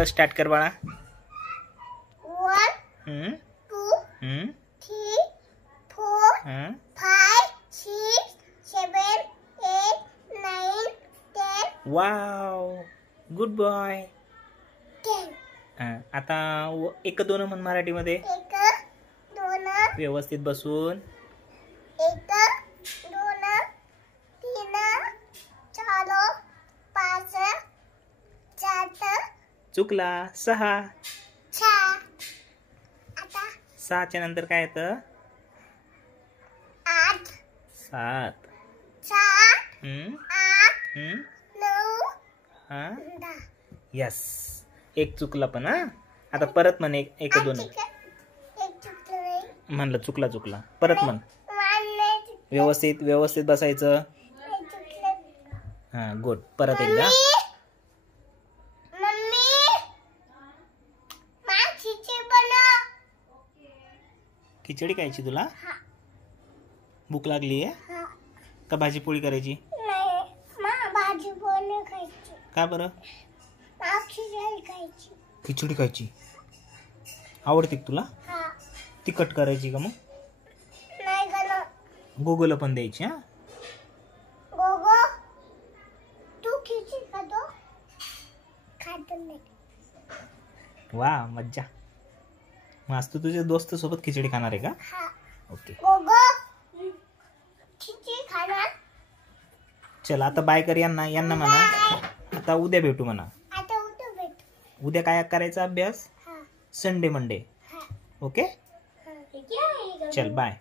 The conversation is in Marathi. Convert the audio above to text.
चल स्टार्ट कर बाळा. 1 2 3 4 5 6 7 8 9 10. Wow, good boy. 10. आता एक दोन म्हण मराठीमध्ये. 1 2 व्यवस्थित बसून. 1 2 3 4 5 7 चुकला. 6. 6. आता 6च्या नंतर काय येतं? 8 7. 7 8 9 हा 10. यस. एक चुकला पण. आता परत म्हण. एक दोन म्हणलं. चुकला. परत म्हण. व्यवस्थित बसायचं. हा गुड. परत एकदा. खिचडी खायची तुला? भूक लागली आहे का भाजी पोळी करायची? भाजी पोळी खायची. का बरं? खायची. खिचडी खायची आवडते तुला? तिखट करायची का मग? गोगोला पण द्यायची. हा गोगो तू खिचडी खातो? खातो नाही. वा मज्जा. मग आज तू तुझ्या दोस्त सोबत खिचडी खाणार आहे का? ओके. गोगो खिचडी खाणार. चल आता बाय कर. यांना म्हणा आता उद्या भेटू म्हणा. आता उद्या भेटू. उद्या काय करायचा अभ्यास? Sunday Monday. ओके. चल बाय.